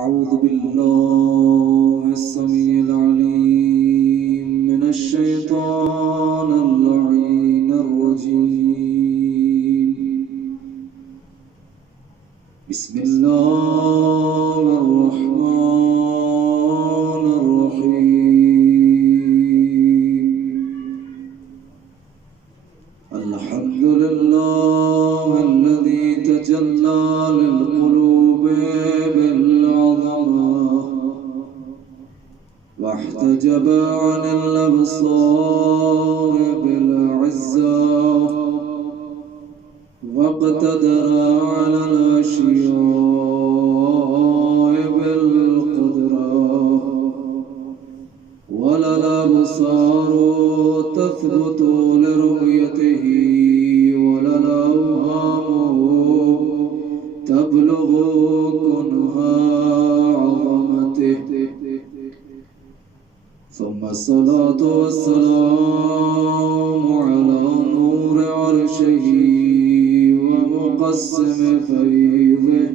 أعوذ بالله السميع العليم من الشيطان اللعين الرجيم. بسم الله الرحمن الرحيم. الحمد لله الذي تجلى للقلوب بالعظمة واحتجب عن الأبصار بالعزة واقتدر على الأشياء بالقدرة ولا الأبصار تثبت لرؤيته ولا الأوهام تبلغ كنها عظمته. ثم الصلاة والسلام على نور عرشه ومقسم فيضه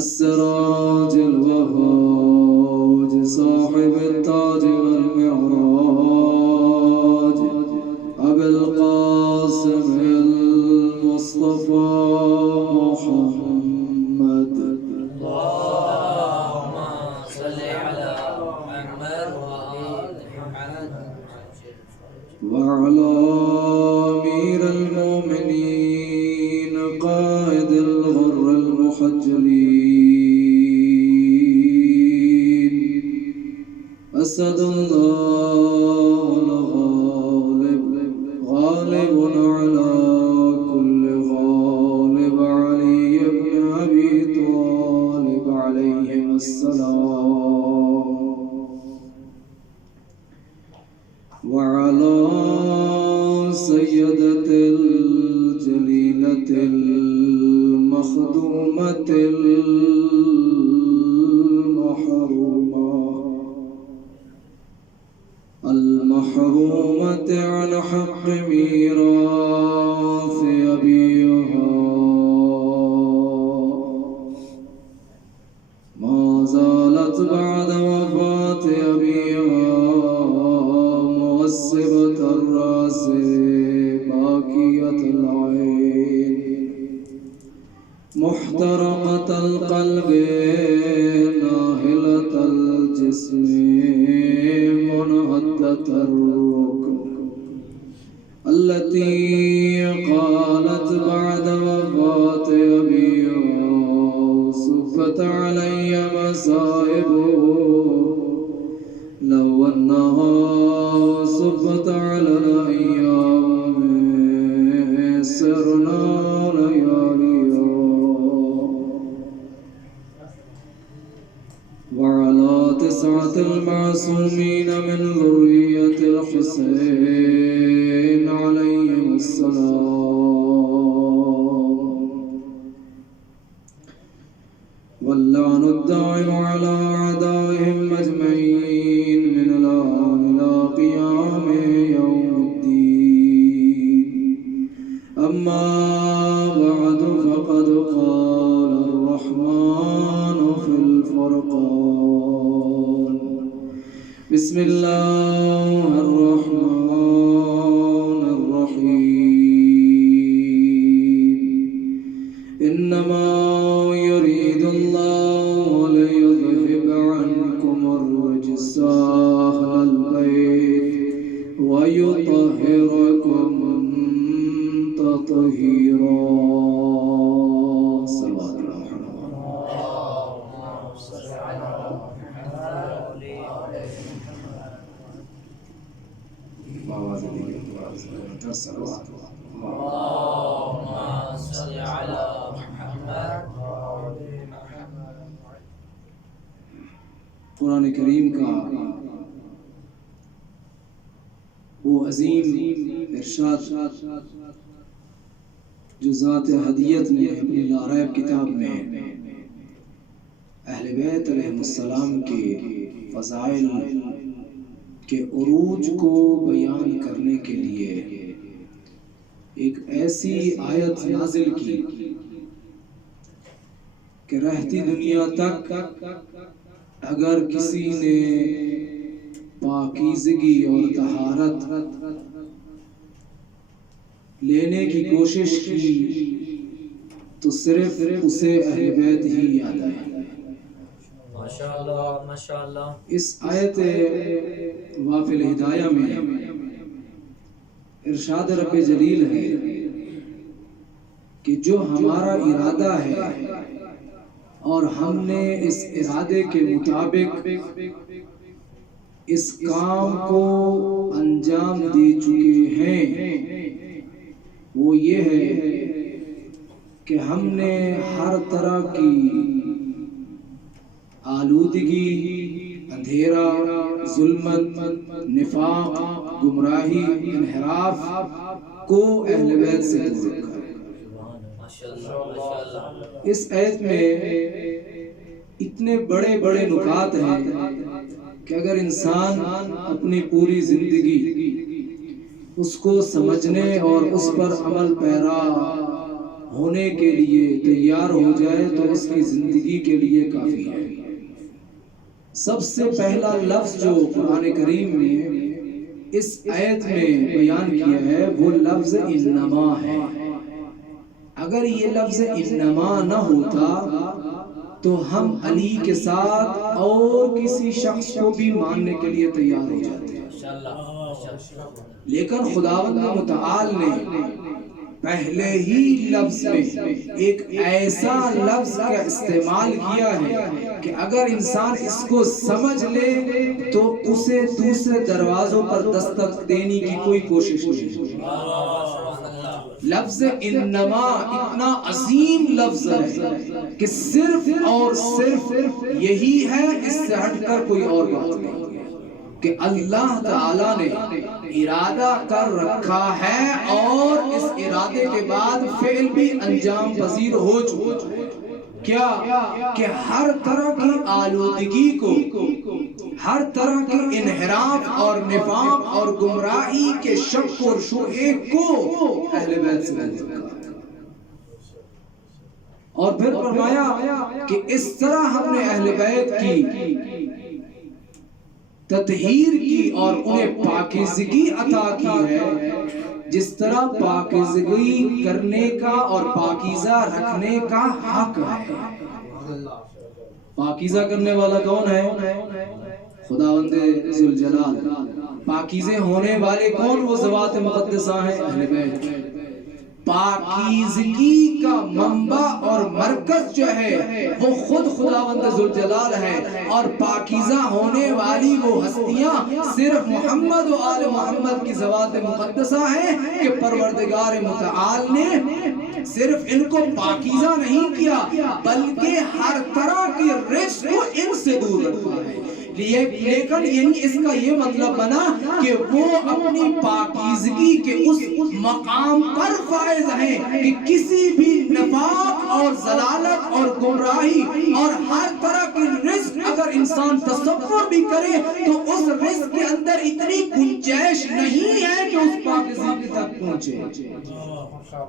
السراج الوهاج صاحب التاج والمعراج أبي القاسم المصطفى محمد. اللهم صل على محمد وآل محمد وعلى أمير المؤمنين قائد الغر المحجلين أسد الله الغالب غالب على كل غالب علي بن أبي طالب عليهم السلام. وعلى سيدة الجليلة المخدومة المحرومة عن حق ميراث أبيها ما زالت بعد وفاة أبيها مؤسبة الرأس باكية العين محترقة القلب ناهلة الجسم منهدة الركن التي قالت بعد وفاة أبيها صفت علي مصائبه لو أنها صفت على الأيام سرنا لياليها. وعلى 9 المعصومين من ذرية الحسين عليهم السلام واللعن الدائم على أعدائهم أجمعين من الآن إلى قيام يوم الدين. أما بعد فقد قال الرحمن في الفرقان بسم الله الرحمن الرحيم. إنما يريد الله ليذهب عنكم الرجس أهل البيت ويطهركم تطهيرا. صلوات الله اللهم صل على محمد اللهم صل على محمد قرآن کریم کا وہ عظیم ارشاد جو ذات ہدیت نے اپنی لاریب کتاب میں اہل بیت علیہ السلام کے فضائل کے عروج کو بیان کرنے کے لیے ایک ایسی آیت نازل کی کہ رہتی دنیا تک اگر کسی نے پاکیزگی اور طہارت لینے کی کوشش کی تو صرف اسے اہل بیت ہی یاد آئے۔ ماشاءاللہ ماشاءاللہ۔ اس آیت وافل ہدایہ میں ارشاد رب جلیل ہے کہ جو ہمارا ارادہ ہے اور ہم نے اس ارادے کے مطابق اس کام کو انجام دے چکے ہیں، وہ یہ ہے کہ ہم نے ہر طرح کی آلودگی، اندھیرا، ظلمت، نفاق، گمراہی، انحراف کو اہل بیت سے دور رکھا ہے۔ اس آیت میں اتنے بڑے بڑے نکات ہیں کہ اگر انسان اپنی پوری زندگی اس کو سمجھنے اور اس پر عمل پیرا ہونے کے لیے تیار ہو جائے تو اس کی زندگی کے لیے کافی ہے۔ سب سے پہلا لفظ جو قرآن کریم نے اس آیت میں بیان کیا ہے وہ لفظ انما ہے۔ اگر یہ لفظ انما نہ ہوتا تو ہم علی کے ساتھ اور کسی شخص کو بھی ماننے کے لیے تیار ہو جاتے ہیں، لیکن خداوند متعال نے پہلے ہی لفظ میں ایک ایسا لفظ کا استعمال کیا ہے کہ اگر انسان اس کو سمجھ لے تو اسے دوسرے دروازوں پر دستک دینے کی کوئی کوشش نہیں ہوگی۔ لفظ انما اتنا عظیم لفظ ہے کہ صرف اور صرف یہی ہے، اس سے ہٹ کر کوئی اور بات نہیں کہ اللہ تعالیٰ نے ارادہ کر رکھا ہے اور اس ارادے کے بعد فعل بھی انجام پذیر ہو چکا ہے۔ کیا کہ ہر طرح کی آلودگی کو، ہر طرح کے انحراف اور نفاق اور گمراہی کے شک اور شبہے کو اہل بیت سے دور رکھا ہے۔ اور پھر فرمایا کہ اس طرح ہم نے اہل بیت کی تطہیر کی اور انہیں پاکیزگی عطا کی ہے، جس طرح پاکیزگی کرنے کا اور پاکیزہ رکھنے کا حق ہے۔ پاکیزہ کرنے والا کون ہے؟ خداوند ذوالجلال۔ پاکیزے ہونے والے کون؟ وہ ذوات مقدسہ ہیں، اہل بیت۔ پاکیزگی کا منبع اور مرکز جو ہے وہ خود خداوند ذوالجلال ہے، اور پاکیزہ ہونے والی وہ ہستیاں صرف محمد و آل محمد کی ذوات مقدسہ ہیں کہ پروردگار متعال نے صرف ان کو پاکیزہ نہیں کیا بلکہ ہر طرح کی رزق کو ان سے دور رکھا ہے۔ لیکن اس کا یہ مطلب بنا کہ وہ اپنی پاکیزگی کے اس مقام پر فائز ہیں کہ کسی بھی نفاق اور ضلالت اور گمراہی اور ہر طرح کی رزق اگر انسان تصور بھی کرے تو اس رزق کے اندر اتنی گنجائش نہیں ہے کہ اس پاکیزگی تک پہنچے۔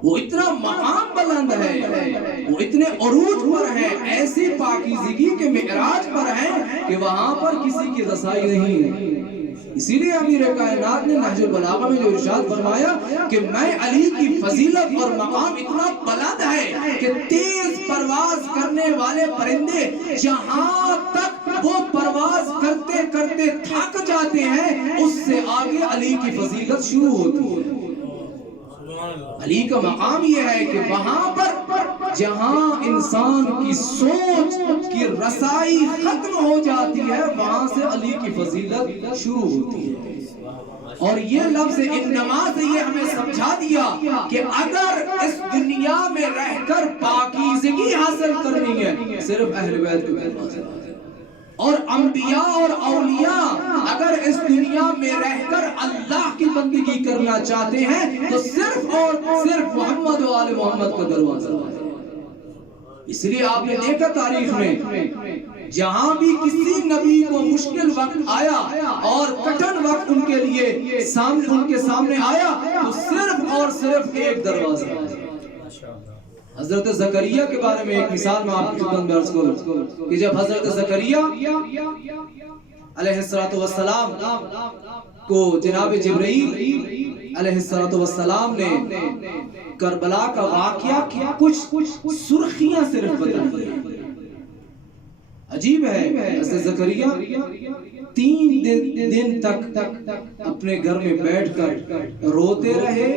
وہ اتنا مقام بلند ہے، وہ اتنے عروج پر ہے، ایسی پاکیزگی کے معراج پر ہے کہ وہاں پر کسی کی رسائی نہیں ہے۔ اسی لیے امیر کائنات نے نہج البلاغہ میں جو ارشاد فرمایا کہ میں علی کی فضیلت اور مقام اتنا بلند ہے کہ تیز پرواز کرنے والے پرندے جہاں تک وہ پرواز کرتے کرتے تھک جاتے ہیں اس سے آگے علی کی فضیلت شروع ہوتی ہے۔ علی کا مقام یہ ہے کہ وہاں پر جہاں انسان کی سوچ کی رسائی ختم ہو جاتی ہے وہاں سے علی کی فضیلت شروع ہوتی ہے۔ اور یہ لفظ انما سے یہ ہمیں سمجھا دیا کہ اگر اس دنیا میں رہ کر پاکیزگی حاصل کرنی ہے صرف اہل بیت کے دروازے پر، اور انبیاء اور اولیاء اگر اس دنیا میں رہ کر اللہ کی بندگی کرنا چاہتے ہیں تو صرف اور صرف محمد و آل محمد کا دروازہ ہے۔ اس لیے آپ نے دیکھا تاریخ میں جہاں بھی کسی نبی کو مشکل وقت آیا اور کٹھن وقت ان کے لیے ان کے سامنے آیا تو صرف اور صرف ایک دروازہ ہے، حضرت زکریا کے بارے میں ایک مثال میں آپ کی خدمت میں عرض کروں کہ جب حضرت زکریا علیہ السلام کو جناب جبرائیل علیہ السلام نے کربلا کا واقعہ کیا کچھ سرخیاں صرف بتائی. عجیب ہے حضرت زکریا 3 دن تک اپنے گھر میں بیٹھ کر روتے رہے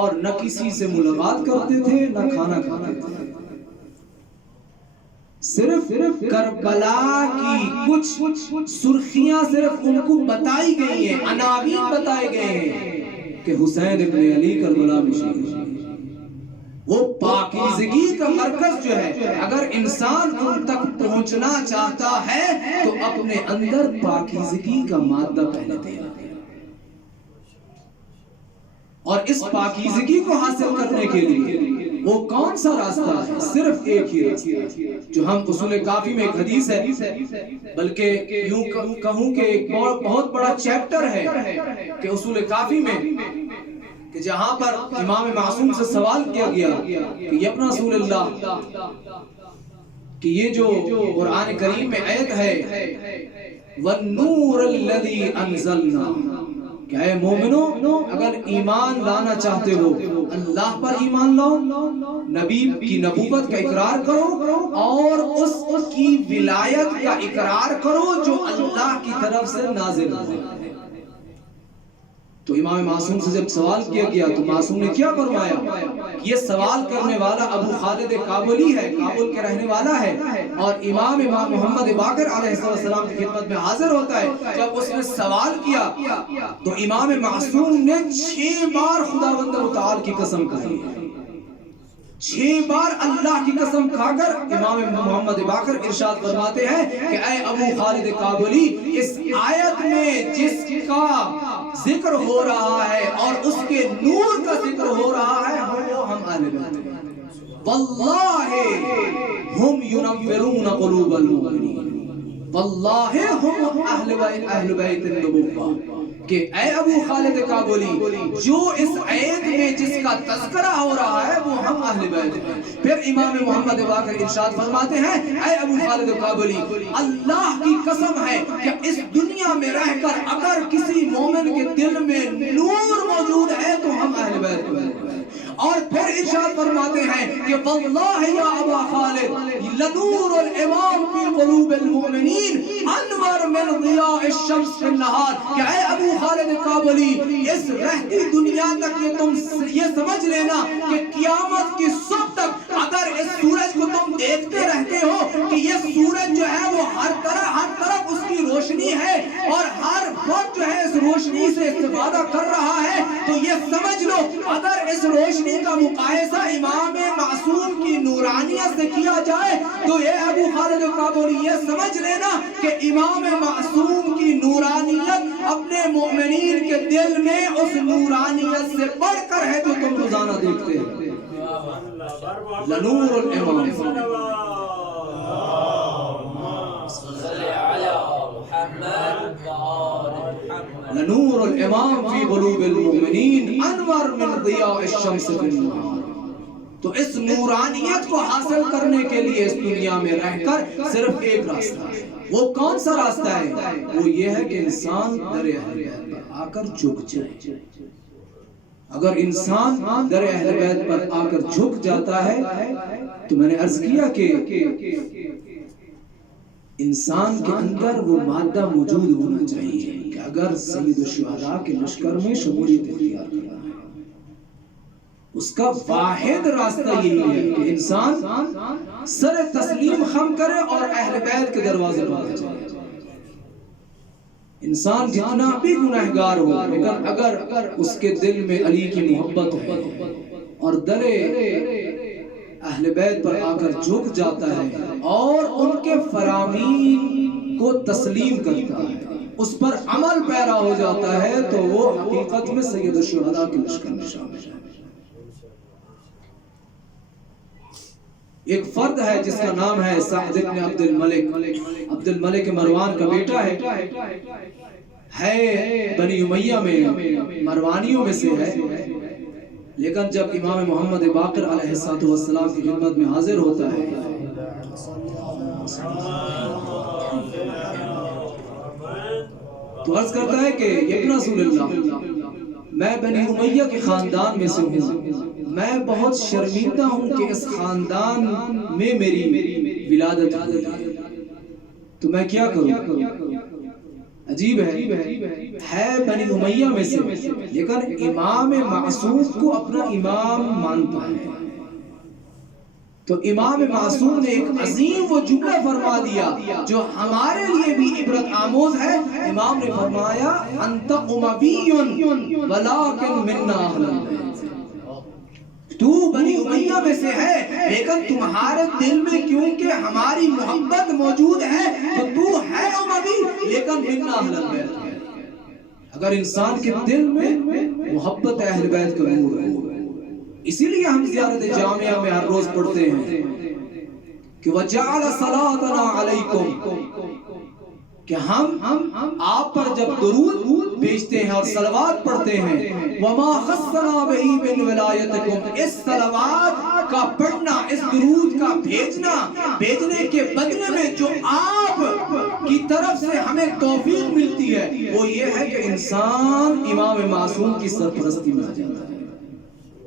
اور نہ کسی سے ملاقات کرتے تھے نہ کھانا کھاتے تھے. صرف کربلا کی کچھ سرخیاں صرف ان کو بتائی گئی ہیں، عناوین بتائے گئے ہیں کہ حسین ابن علی کربلا میں شہید ہوئے. وہ پاکیزگی کا مرکز جو ہے، اگر انسان ان تک پہنچنا چاہتا ہے تو اپنے اندر پاکیزگی کا مادہ پہلے دینا ہے. اور اس پاکیزگی کو حاصل کرنے کے لیے وہ کون سا راستہ ہے؟ صرف ایک ہی راستہ جو ہم اصول کافی میں ایک حدیث ہے، بلکہ یوں کہوں کہ ایک بہت بڑا چیپٹر ہے کہ اصول کافی میں، کہ جہاں پر امام معصوم سے سوال کیا گیا کہ یہ اپنا رسول اللہ کہ یہ جو قرآن کریم میں آیت ہے وَالنُّورَ الَّذِي أَنزَلْنَا، کہ اے مومنو اگر ایمان لانا چاہتے ہو اللہ پر ایمان لاؤ، نبی کی نبوت کا اقرار کرو اور اس کی ولایت کا اقرار کرو جو اللہ کی طرف سے نازل ہے. تو امام معصوم سے جب سوال کیا گیا تو معصوم نے کیا فرمایا؟ یہ سوال کرنے والا ابو خالد کابلی ہے، کابل کے رہنے والا ہے، اور امام محمد باقر علیہ السلام کی خدمت میں حاضر ہوتا ہے. جب اس نے سوال کیا تو امام معصوم نے 6 بار خداوند متعال کی قسم کھائی. 6 بار اللہ کی قسم کھا کر امام محمد باقر ارشاد فرماتے ہیں کہ اے ابو خالد کابلی، اس آیت میں جس کا ذکر ہو رہا ہے اور اس کے نور کا ذکر ہو رہا ہے وہ ہم اہل بیت ہیں. واللہ ہم ینورون قلوب المؤمنین، واللہ ہم اہل بیت النبوہ. کہ اے ابو خالد کابلی، جو اس آیت میں جس کا تذکرہ ہو رہا ہے وہ ہم اہل بیت ہیں. پھر امام محمد باقر ارشاد فرماتے ہیں اے ابو خالد کابلی، اللہ کی قسم ہے کہ اس دنیا میں رہ کر اگر کسی مومن کے دل میں نور موجود ہے تو ہم اہل بیت ہیں. اور پھر ارشاد فرماتے ہیں کہ واللہ یا ابا خالد لنور الامام فی قلوب المؤمنین انور من ضیاء الشمس فی النہار. کہ اے ابو خالد کابلی، اس رہتی دنیا تک تم یہ سمجھ لینا کہ قیامت کی صبح تک اگر اس سورج کو تم دیکھتے رہتے ہو کہ یہ سورج جو ہے وہ ہر طرف اس کی روشنی ہے اور ہر وقت جو ہے اس روشنی سے استفادہ کر رہا ہے، تو یہ سمجھ لو اگر اس روشنی کا مقایسہ امام معصوم کی نورانیت سے کیا جائے تو یہ ابو خالد کابلی یہ سمجھ لینا کہ امام معصوم کی نورانیت اپنے مومنین کے دل میں اس نورانیت سے بڑھ کر ہے جو تم روزانہ دیکھتے ہیں. لنور الامام لنور الامام فی قلوب المؤمنین انور من ضیاء الشمس فی النہار. تو اس نورانیت کو حاصل کرنے کے لیے اس دنیا میں رہ کر صرف ایک راستہ ہے. وہ کون سا راستہ ہے؟ وہ یہ ہے کہ انسان در اہل بیت پر آ کر جھک جائے. اگر انسان در اہل بیت پر آ کر جھک جاتا ہے تو میں نے عرض کیا کہ انسان کے اندر وہ مادہ موجود ہونا چاہیے کہ اگر سید الشہداء کے لشکر میں شمولیت اختیار کرنا ہے، اس کا واحد راستہ یہی ہے کہ انسان سر تسلیم خم کرے اور اہل بیت کے دروازے پر آ جائے. انسان جتنا بھی گناہگار ہو لیکن اگر اس کے دل میں علی کی محبت ہے اور در اہل بیت پر آ کر جھک جاتا ہے اور ان کے فرامین کو تسلیم کرتا ہے، اس پر عمل پیرا ہو جاتا ہے، تو وہ حقیقت میں سید الشہداء کے لشکر میں شامل ہے. ایک فرد ہے جس کا نام ہے سعد بن عبد الملک. عبد الملک مروان کا بیٹا ہے بنی امیہ میں، مروانیوں میں سے ہے. لیکن جب امام محمد باقر علیہ السلام کی خدمت میں حاضر ہوتا ہے تو عرض کرتا ہے کہ ابن رسول اللہ، میں بنی امیہ کے خاندان میں سے ہوں، میں بہت شرمندہ ہوں کہ اس خاندان میں میری ولادت ہوئی، تو میں کیا کروں؟ عجیب ہے بنی امیہ میں سے، لیکن امام معصوم کو اپنا امام مانتا ہے۔ تو امام معصوم نے ایک عظیم وہ جملہ فرما دیا جو ہمارے لیے بھی عبرت آموز ہے۔ امام نے فرمایا انت اموی ولکن منا اہل البیت، تو بنی امیہ میں سے ہے لیکن تمہارے دل میں کیونکہ ہماری محبت موجود ہے تو تو ہے اموی لیکن منا اہل البیت ہے۔ اگر انسان کے دل میں محبت اہل بیت کا نور ہے، اسی لیے ہم زیارت جامعہ میں ہر روز پڑھتے ہیں کہ وَجَعَلَ صَلَاتَنَا عَلَيْكُمْ، کہ ہم آپ پر جب درود بھیجتے ہیں اور صلوات پڑھتے ہیں، وَمَا خَصَّنَا بِهِ مِنْ وِلَایَتِكُمْ، اس صلوات کا پڑھنا، اس درود کا بھیجنے کے بدلے میں جو آپ کی طرف سے ہمیں توفیق ملتی ہے وہ یہ ہے کہ انسان امام معصوم کی سرپرستی میں آ جاتا ہے،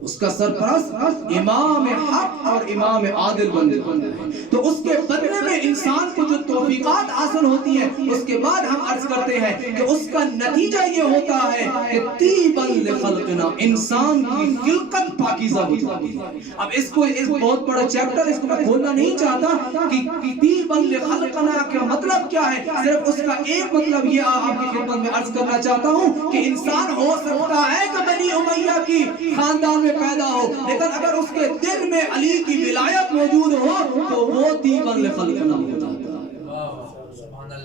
اس کا سرپرست امام حق اور امام عادل بن جاتا ہے، تو اس کے بدلے میں انسان کو جو توفیقات حاصل ہوتی ہیں اس کے بعد ہم عرض کرتے ہیں کہ اس کا نتیجہ یہ ہوتا ہے کہ طیبا لخلقنا، انسان کی خلقت پاکیزہ ہو جاتی ہے۔ اب اس بہت بڑا چیپٹر، اس کو میں کھولنا نہیں چاہتا کہ طیبا لخلقنا کا مطلب کیا ہے، صرف اس کا ایک مطلب یہ آپ کی خدمت میں عرض کرنا چاہتا ہوں کہ انسان ہو سکتا ہے کہ بنی امیہ کی خاندان میں پیدا ہو، لیکن اگر اس کے دل میں علی کی ولایت موجود ہو تو وہ طیبا لخلقنا ہو جاتا ہے۔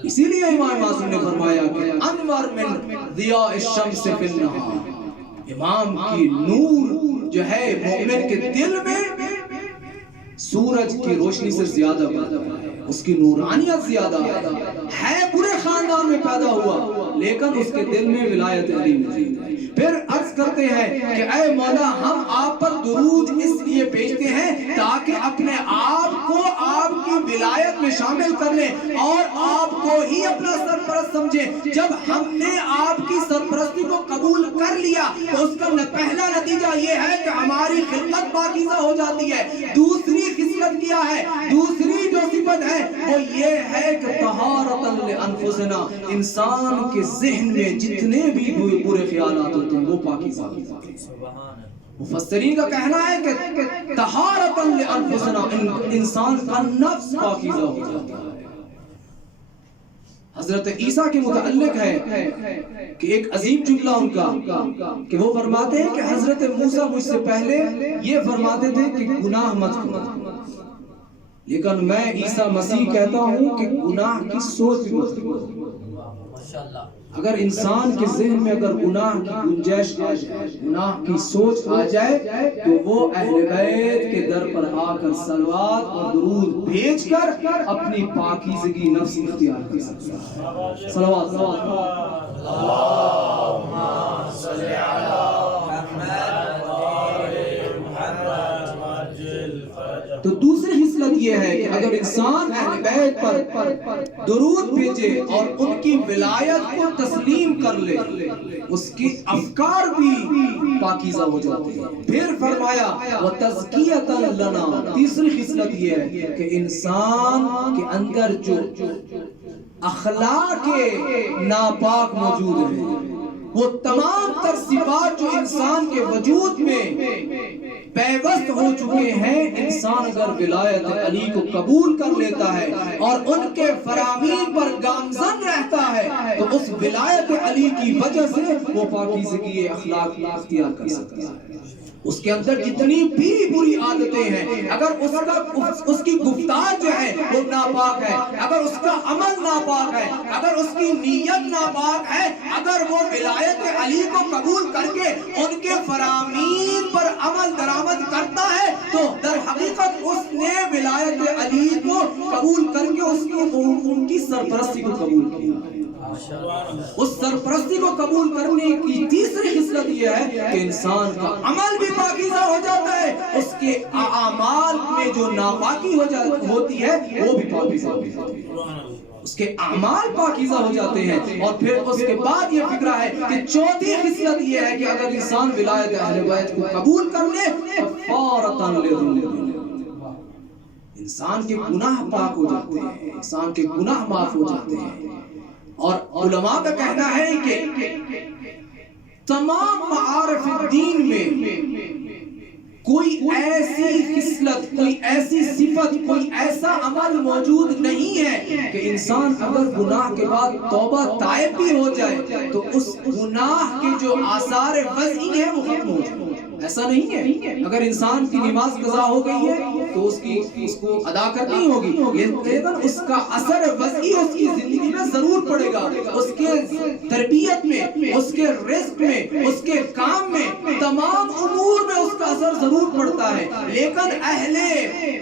اسی لیے امام معصوم نے فرمایا کہ انور من ضیاء الشمس فی النہار، امام کی نور جو ہے مومن کے دل میں سورج کی روشنی سے زیادہ بڑھتا ہے، اس کی نورانیت زیادہ ہے، برے خاندان میں پیدا ہوا لیکن اس کے دل میں ولایت علی موجود ہے۔ پھر عرض کرتے ہیں کہ اے مولا ہم آپ پر درود اس لیے بھیجتے ہیں تاکہ اپنے آپ کو آپ کی ولایت میں شامل کر لیں اور آپ کو ہی اپنا سرپرست سمجھیں۔ جب ہم نے آپ کی سرپرستی کو قبول کر لیا تو اس کا پہلا نتیجہ یہ ہے کہ ہماری خلقت پاکیزہ ہو جاتی ہے۔ دوسری خصلت کیا ہے، دوسری جو صفت ہے وہ یہ ہے کہ طہارۃ لانفسنا، انسان کے ذہن میں جتنے بھی برے خیالات ہوتے ہیں وہ پاکیزہ ہوتے ہیں۔ مفسرین کا کہنا ہے کہ طہارۃ لانفسنا، انسان کا نفس پاکیزہ ہو جاتا ہے۔ حضرت عیسیٰ کے متعلق ہے کہ ایک عظیم جملہ ان کا کہ وہ فرماتے ہیں کہ حضرت موسیٰ مجھ سے پہلے یہ فرماتے تھے کہ گناہ مت کرو، لیکن میں عیسیٰ مسیح کہتا ہوں کہ گناہ کی سوچ بھی مت کرو۔ اگر انسان کے ذہن میں اگر گناہ کی گنجائش آ جائے، گناہ کی سوچ آ جائے تو وہ اہل بیت کے در پر آ کر صلوات اور درود بھیج کر اپنی پاکیزگی نفس اختیار کر سکتا ہے۔ صلوات اللہم صلی علی تو دوسری خصلت یہ ہے کہ اگر انسان اہل بیت پر درود بھیجے اور ان کی ولایت کو تسلیم کر لے، اس کی افکار بھی پاکیزہ ہو جاتے ہیں۔ پھر فرمایا وَتَزْكِيَةً لَنَا، تیسری خصلت یہ ہے کہ انسان کے اندر جو اخلاق ناپاک موجود ہیں، وہ تمام تر صفات جو انسان کے وجود میں پیوست ہو چکے ہیں، انسان اگر ولایت علی کو قبول کر لیتا ہے اور ان کے فرامین پر گامزن رہتا ہے تو اس ولایت علی کی وجہ سے وہ پاکیزگی اخلاق اختیار کر سکتا ہے۔ اس کے اندر جتنی بھی بری عادتیں ہیں، اگر اس کی گفتار جو ہے وہ ناپاک ہے، اگر اس کا عمل ناپاک ہے، اگر اس کی نیت ناپاک ہے، اگر وہ ولایت علی کو قبول کر کے ان کے فرامین پر عمل درآمد کرتا ہے تو در حقیقت اس نے ولایت علی کو قبول کر کے ان کی سرپرستی کو قبول کیا۔ اس سرپرستی کو قبول کرنے کی تیسری خصلت یہ ہے کہ انسان کا عمل بھی پاکیزہ ہو جاتا ہے، اس کے اعمال میں جو ناپاکی ہوتی ہے وہ بھی پاکیزہ ہو جاتی ہے، اس کے اعمال پاکیزہ ہو جاتے ہیں۔ اور پھر اس کے بعد یہ فکرہ ہے کہ چوتھی خصلت یہ ہے کہ اگر انسان ولایت اہل بیت کو قبول کر لے کفارۃ لذنوبہ، انسان کے گناہ پاک ہو جاتے ہیں، انسان کے گناہ معاف ہو جاتے ہیں۔ اور علماء کا کہنا ہے کہ تمام معارف الدین میں کوئی ایسی خصلت، کوئی ایسی صفت، کوئی ایسا عمل موجود نہیں ہے کہ انسان اگر گناہ کے بعد توبہ تائب بھی ہو جائے تو اس گناہ کے جو آثار وضعی ہیں وہ ختم ہو جائے، ایسا نہیں ہے۔ اگر انسان کی نماز قضا ہو گئی ہے تو اس کو ادا کرنی ہوگی، لیکن اس کا اثر وضعی اس کی زندگی میں ضرور پڑے گا، اس کے تربیت میں، اس کے رزق میں، اس کے کام میں، تمام امور میں اس کا اثر ضرور پڑتا ہے۔ لیکن اہل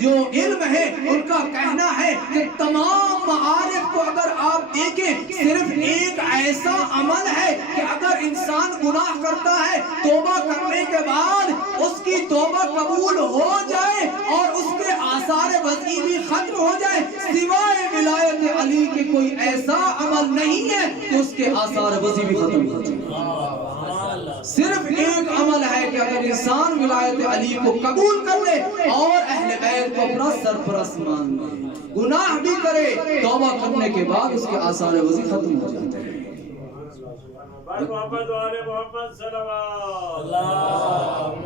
جو علم ہے ان کا کہنا ہے کہ تمام معارف کو اگر آپ دیکھیں، صرف ایک ایسا عمل ہے کہ اگر انسان گناہ کرتا ہے توبہ کرنے کے بعد اس کی توبہ قبول ہو جائے اور اس کے آثار وضعی بھی ختم ہو جائے، سوائے ولایت علی کے کوئی ایسا عمل نہیں ہے کہ اس کے آثار وضعی بھی ختم ہو جائے۔ صرف ایک عمل ہے کہ اگر انسان ولایت علی کو قبول کر لے اور اہل بیت کو اپنا سرپرست مان لے، گناہ بھی کرے، توبہ کرنے کے بعد اس کے آثار وضعی ختم ہو جاتے ہیں۔ محمد وآل محمد صلوات اللہم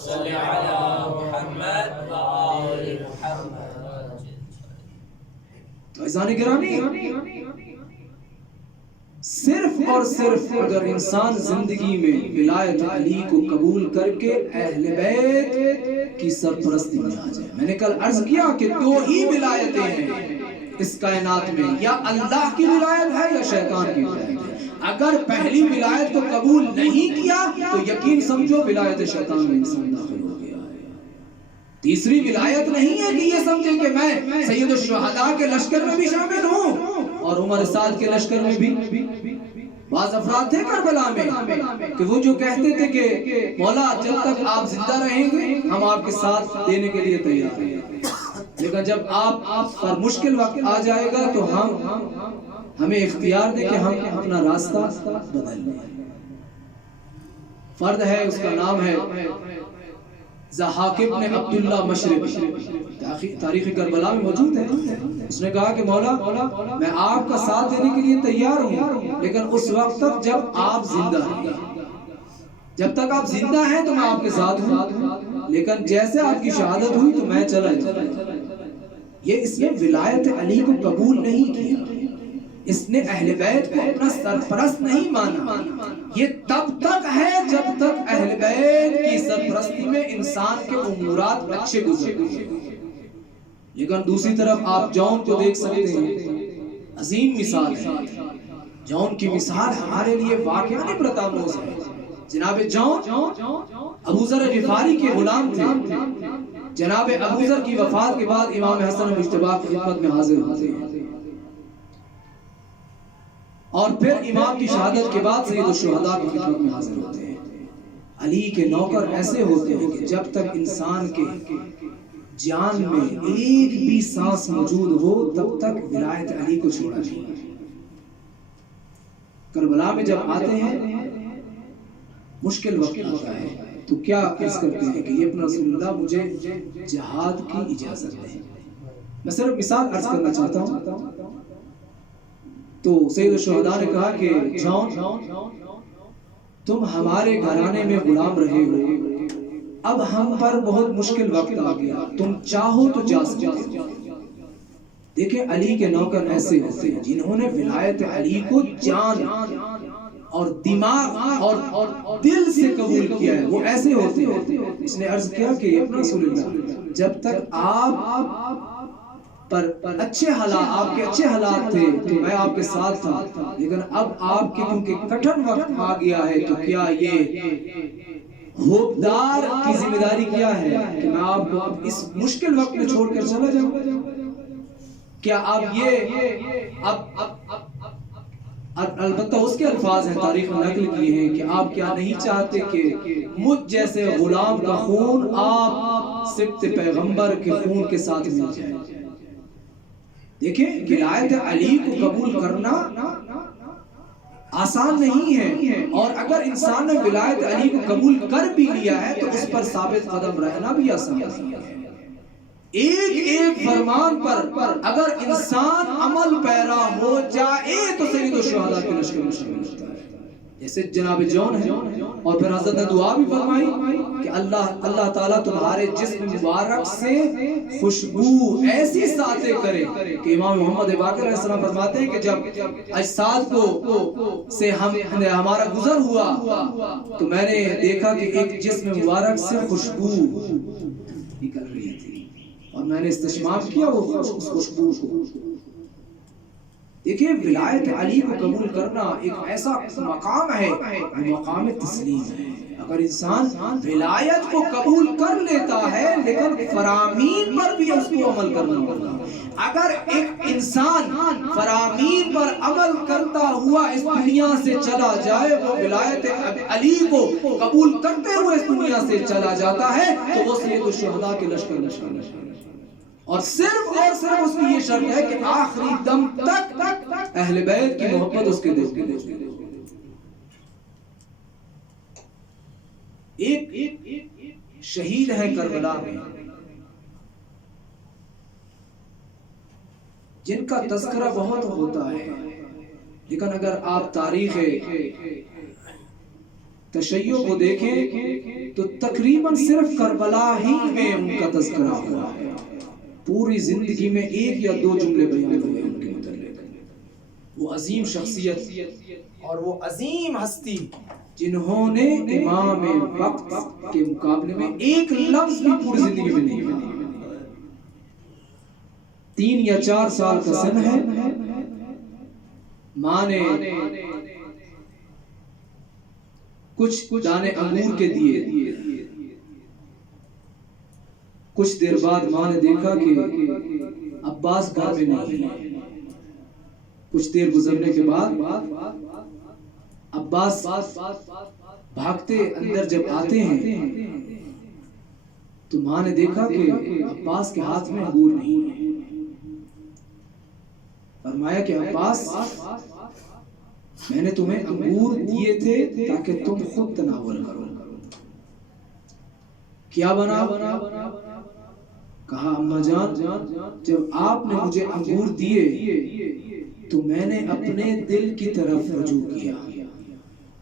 صلی علی محمد وآل محمد۔ تو عزیزان گرامی، صرف اور صرف اگر انسان زندگی میں ولایت علی کو قبول کر کے اہل بیت کی سرپرستی میں آ جائے، میں نے کل عرض کیا کہ دو ہی ولایتیں ہیں اس کائنات میں، یا اللہ کی ولایت ہے یا شیطان کی ولایت ہے۔ اگر پہلی ولایت کو قبول نہیں کیا تو یقین سمجھو ولایت شیطان میں انسان داخل ہو گیا ہے۔ تیسری ولایت نہیں ہے کہ یہ سمجھے کہ میں سید الشہداء کے لشکر میں بھی شامل ہوں اور عمر سعد کے لشکر میں بھی۔ بعض افراد تھے کربلا میں کہ وہ جو کہتے تھے کہ مولا جب تک آپ زندہ رہیں گے ہم آپ کے ساتھ دینے کے لیے تیار ہیں، لیکن جب آپ پر مشکل وقت آ جائے گا تو ہمیں اختیار دے کہ ہم اپنا راستہ بدل لیں۔ فرد ہے، اس کا نام ہے ضحاک ابن عبداللہ مشرقی، تاریخ کربلا میں موجود ہے۔ اس نے کہا کہ مولا میں آپ کا ساتھ دینے کے لیے تیار ہوں، لیکن اس وقت تک جب آپ زندہ ہیں، جب تک آپ زندہ ہیں تو میں آپ کے ساتھ ہوں، لیکن جیسے آپ کی شہادت ہوئی تو میں چلا جاؤں۔ یہ اس نے ولایت علی کو قبول نہیں کیا، اس نے اہل بیت کو اپنا سرپرست نہیں مانا۔ یہ تب تک ہے جب تک اہل بیت کی سرپرستی میں انسان کے امورات اچھے گزرتے ہیں۔ لیکن دوسری طرف آپ جون کو دیکھ سکتے ہیں، عظیم مثال ہے۔ جون کی مثال ہمارے لیے واقعہ عبرت آموز ہے۔ جناب جون ابو ذر غفاری کے غلام تھے۔ جناب ابو ذر کی وفات کے بعد امام حسن مجتبی کی خدمت میں حاضر ہوتے ہیں، اور پھر امام کی شہادت کے بعد سید الشہداء کی خدمت میں حاضر ہوتے ہیں۔ علی کے نوکر ایسے ہوتے ہیں کہ جب تک انسان کے جان میں ایک بھی سانس موجود ہو تب تک ولایت علی کو چھوڑا نہیں۔ کربلا میں جب آتے ہیں مشکل وقت آتا ہے تو کیا عرض کرتے ہیں کہ یہ اپنا رسول اللہ مجھے جہاد کی اجازت دیں۔ میں صرف مثال عرض کرنا چاہتا ہوں۔ تو سید الشہداء نے کہا کہ جون تم ہمارے گھرانے میں غلام رہے ہو، اب ہم پر بہت مشکل وقت آ گیا، تم چاہو تو جا سکتے ہو۔ دیکھیں علی کے نوکر ایسے ہوتے ہیں جنہوں نے ولایت علی کو جان اور دماغ اور دل سے قبول کیا ہے، وہ ایسے ہوتے ہیں۔ اس نے عرض کیا کہ اپنا رسول اللہ جب تک آپ پر اچھے حالات، آپ کے اچھے حالات تھے تو میں آپ کے ساتھ تھا، لیکن اب آپ کے کیونکہ کٹھن وقت آ گیا ہے تو کیا یہ ہوپدار کی ذمہ داری کیا ہے کہ میں آپ کو اب اس مشکل وقت میں چھوڑ کر چلا جاؤں؟ کیا اب یہ البتہ اس کے الفاظ ہیں تاریخ میں نقل کیے ہیں کہ آپ کیا نہیں چاہتے کہ مجھ جیسے غلام کا خون آپ سبط پیغمبر کے خون کے ساتھ مل جائے. دیکھیں ولایت علی کو قبول کرنا آسان نہیں ہے، اور اگر انسان نے ولایت علی کو قبول کر بھی لیا ہے تو اس پر ثابت قدم رہنا بھی آسان نہیں ہے. ایک ایک فرمان پر اگر انسان عمل پیرا ہو جائے تو سید الشہداء کے لشکر میں شامل ہوتا ہے. جیسے جناب جون ہے، اور پھر حضرت نے دعا بھی فرمائی کہ اللہ تعالیٰ تمہارے جسم مبارک سے خوشبو ایسی ساطع کرے کہ امام محمد باقر علیہ السلام فرماتے ہیں کہ جب اجساد کو سے ہمارا گزر ہوا تو میں نے دیکھا کہ ایک جسم مبارک سے خوشبو نکل رہی تھی، اور میں نے استشمام کیا اس خوشبو کو. دیکھیں ولایت علی کو قبول کرنا ایک ایسا مقام ہے، مقام تسلیم ہے. اگر انسان ولایت کو قبول کر لیتا ہے لیکن فرامین پر بھی اس کو عمل کرنا ہوگا. اگر ایک انسان فرامین پر عمل کرتا ہوا اس دنیا سے چلا جائے، وہ ولایت علی کو قبول کرتے ہوئے اس دنیا سے چلا جاتا ہے تو وہ سید الشہداء کے لشکر میں شامل ہے. اور صرف اس کی یہ شرط ہے کہ آخری دم تک اہل بیت کی محبت اس کے دل میں. ایک شہید ہے کربلا میں جن کا تذکرہ بہت ہوتا ہے، لیکن اگر آپ تاریخ تشیع کو دیکھیں تو تقریباً صرف کربلا ہی میں ان کا تذکرہ ہوا ہے. پوری زندگی میں ایک یا دو جملے بیان ہوئے ان کے متعلق. وہ عظیم شخصیت اور وہ عظیم ہستی جنہوں نے امام وقت کے مقابلے میں ایک لفظ بھی پوری زندگی میں نہیں کہا. 3 یا 4 سال کا سن ہے، ماں نے کچھ دانے انگور کے دیے. کچھ دیر بعد ماں نے دیکھا کہ عباس گھر میں نہیں ہے. کچھ دیر گزرنے کے بعد عباس بھاگتے اندر جب آتے ہیں تو ماں نے دیکھا کہ عباس کے ہاتھ میں انگور نہیں ہے. فرمایا کہ عباس، میں نے تمہیں انگور دیے تھے تاکہ تم خود تناول کرو. کیا بنا؟ کہا اماں جان، جب آپ نے مجھے انگور دیے تو میں نے اپنے دل کی طرف رجوع کیا.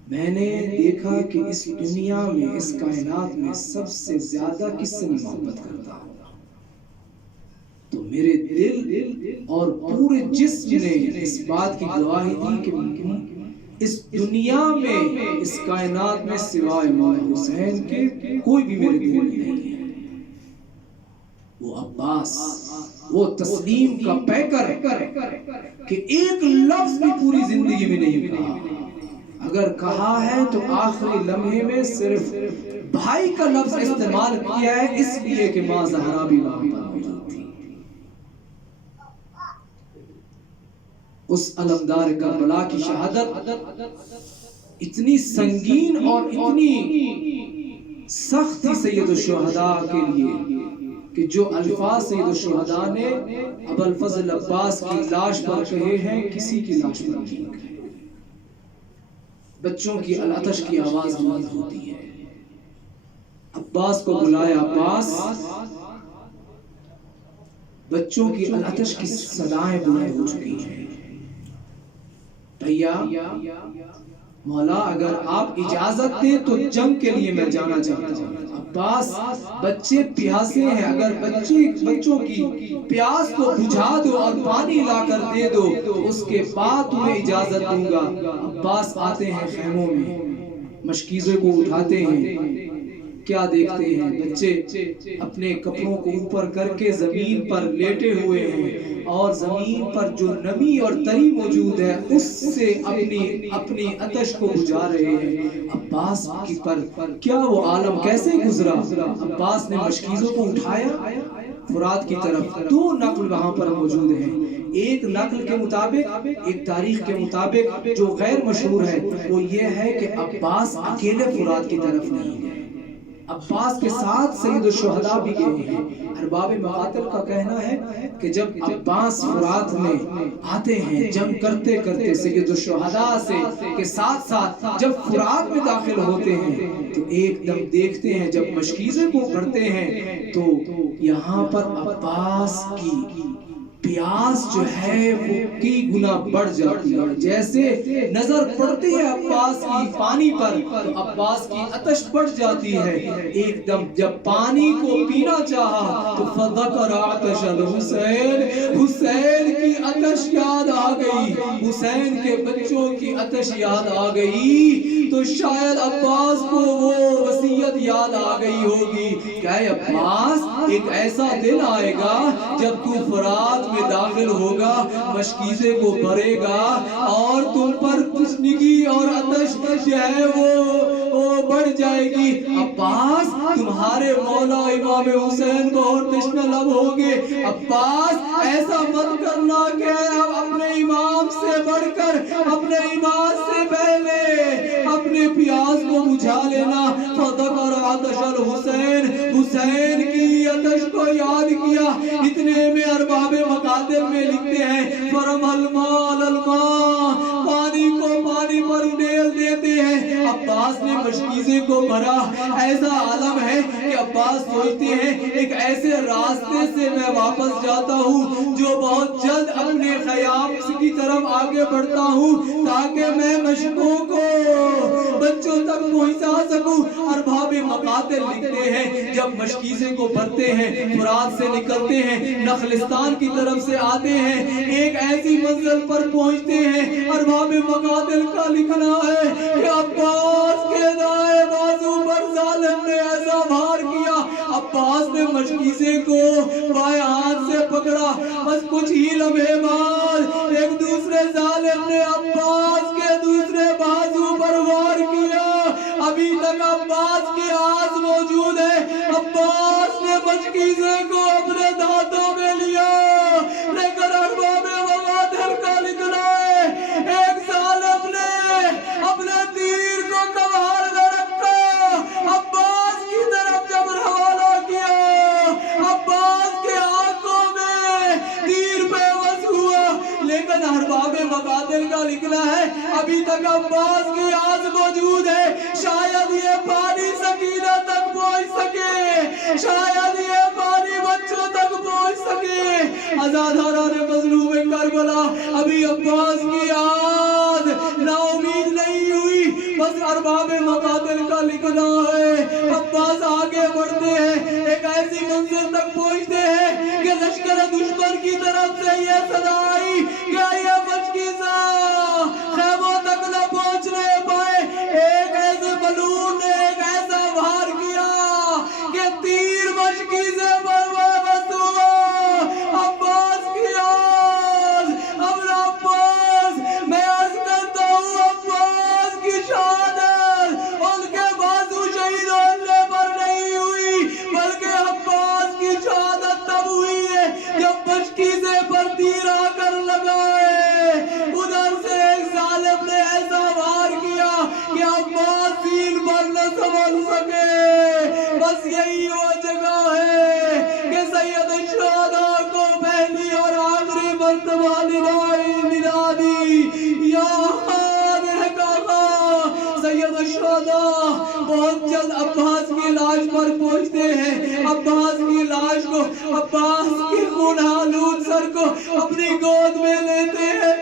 میں نے دیکھا کہ اس دنیا میں، اس کائنات میں سب سے زیادہ کس سے میں محبت کرتا ہوں. تو میرے دل اور پورے جسم نے اس بات کی گواہی دی کہ اس دنیا میں، اس کائنات میں سوائے مولا حسین کے کوئی بھی میرے دل میں نہیں ہے. وہ عباس، وہ تسلیم کا پیکر کہ ایک لفظ بھی پوری زندگی میں نہیں کہا. اگر کہا ہے تو آخری لمحے میں صرف بھائی کا لفظ استعمال کیا ہے، اس لیے کہ ماں زہرا بھی وہاں پر موجود تھی. اس علمدار کربلا کی شہادت اتنی سنگین اور اتنی سخت تھی سید الشہداء کے لیے کہ جو الفاظ سید الشہداء نے ابوالفضل عباس کی لاش پر کہے ہیں کسی کی لاش پر نہیں کہے. بچوں کی العطش کی آواز بلند ہوتی ہے. عباس کو بلایا عباس، بچوں کی العطش کی صدائیں بلند ہو چکی ہیں. بھیا مولا اگر آپ اجازت دیں تو جنگ کے لیے میں جانا چاہتا ہوں. عباس، بچے پیاسے ہیں، اگر بچوں کی پیاس کو بجھا دو اور پانی لا کر دے دو تو اس کے بعد تمہیں اجازت دوں گا. عباس آتے ہیں خیموں میں، مشکیزے کو اٹھاتے ہیں. کیا دیکھتے ہیں؟ بچے اپنے کپڑوں کو اوپر کر کے زمین پر لیٹے ہوئے ہیں اور زمین پر جو نمی اور تری موجود ہے اس سے اپنی عطش کو بجھا رہے ہیں. عباس کی پر کیا وہ عالم کیسے گزرا؟ عباس نے مشکیزوں کو اٹھایا، فرات کی طرف 2 نقل وہاں پر موجود ہیں. ایک نقل کے مطابق، ایک تاریخ کے مطابق جو غیر مشہور ہے وہ یہ ہے کہ عباس اکیلے فرات کی طرف نہیں گئے، عباس کے ساتھ سید الشہداء بھی گئے ہیں. ارباب مقاتل کا کہنا ہے کہ جب عباس فرات میں آتے ہیں جنگ کرتے کرتے سید الشہداء سے کے ساتھ ساتھ جب فرات میں داخل ہوتے ہیں تو ایک دم دیکھتے ہیں جب مشکیزے کو بڑھتے ہیں تو یہاں پر عباس کی پیاس جو ہے وہ کئی گنا بڑھ جاتی ہے. جیسے نظر پڑتی ہے عباس کی پانی پر تو عباس کی عطش بڑھ جاتی ہے. ایک دم جب پانی کو پینا چاہا تو فذکر عطش الحسین، حسین کی عطش یاد آ گئی، حسین کے بچوں کی عطش یاد آ گئی. تو شاید عباس کو وہ وصیت یاد آ گئی ہوگی کہ اے عباس ایک ایسا دن آئے گا جب تو فرات میں داخل ہوگا، مشکیزے کو بھرے گا اور تم پر تشنگی اور عطش جو ہے وہ بڑھ جائے گی. عباس تمہارے مولا امام حسین بہت تشنہ لب ہوگے. عباس ایسا مت کرنا کہ اب اپنے امام سے بڑھ کر، اپنے امام سے پہلے اپنے پیاس کو بجھا لینا. فذکر عطش الحسین، حسین کی عطش کو یاد کیا. اتنے میں ارباب مقاتل میں لکھتے ہیں فرم المال الماء، پانی کو پانی پر ڈیل دیتے ہیں. عباس نے مشکیزے کو بھرا. ایسا عالم ہے کہ عباس سوچتے ہیں ایک ایسے راستے سے میں واپس جاتا ہوں جو بہت جلد اپنے خیام کی طرف آگے بڑھتا ہوں تاکہ میں مشکوں کو بچوں تک پہنچا سکوں. ارباب مقاتل لکھتے ہیں جب مشکیزے کو بھرتے ہیں، فرات سے نکلتے ہیں، نخلستان کی طرف سے آتے ہیں، ایک ایسی منزل پر پہنچتے ہیں. ارباب مقاتل کا لکھنا ہے کہ عباس کے دائیں بازو پر ظالم نے ایسا بھار کیا. عباس نے مشکیزے کو بائیں ہاتھ سے پکڑا. بس کچھ ہی لمحے بعد ایک دوسرے ظالم نے عباس کے دوسرے بازو پر وار کیا. ابھی تک عباس کی آس موجود ہے. عباس نے مشکیزے کو اپنے دانتوں میں لیا، لیکن ارباب مقاتل کا لکھنا ہے ایک ظالم نے اپنے تیر کو کمار میں رکھا، عباس کی طرف جب روانہ کیا. عباس کے آنکھوں میں تیر بے بس ہوا، لیکن ارباب مقاتل کا لکھنا ہے ابھی تک عباس کی آس موجود ہے. شاید یہ پانی سکینہ تک پہنچ سکے، شاید یہ پانی بچوں تک پہنچ سکے. آزاداران مظلوم کربلا، ابھی عباس کی آس نا امید نہیں ہوئی. بس ارباب مقاتل کا لکھنا ہے عباس آگے بڑھتے ہیں، ایک ایسی منزل تک پہنچتے ہیں کہ لشکر دشمن کی طرف سے یہ صدا آئی کہ یہ مشکیزہ خیموں تک نہ پہنچنے پائے. ایک ایسے ملعون نے ایک ایسا وار کیا کہ تیر مشکیزے پر واپس ہوا. عباس کی آس، اپنا عباس، میں عرض کرتا ہوں عباس کی شہادت ان کے بازو شہید ہونے پر نہیں ہوئی، بلکہ عباس کی شہادت تب ہوئی ہے جب مشکیزے پر تیر آ کر لگائے. ادھر سے ایک ظالم نے ایسا وار کیا کہ عباس دین پر نہ سنبھل سکے. بس یہی وہ جگہ ہے کہ سید الشہداء کو پہلی اور آخری مرتبہ ندا دی یا حاضر کعبہ. سید الشہداء بہت جلد عباس کی لاش پر پہنچتے ہیں. عباس کی لاش کو، عباس کی خون آلود سر کو اپنی گود میں لیتے ہیں.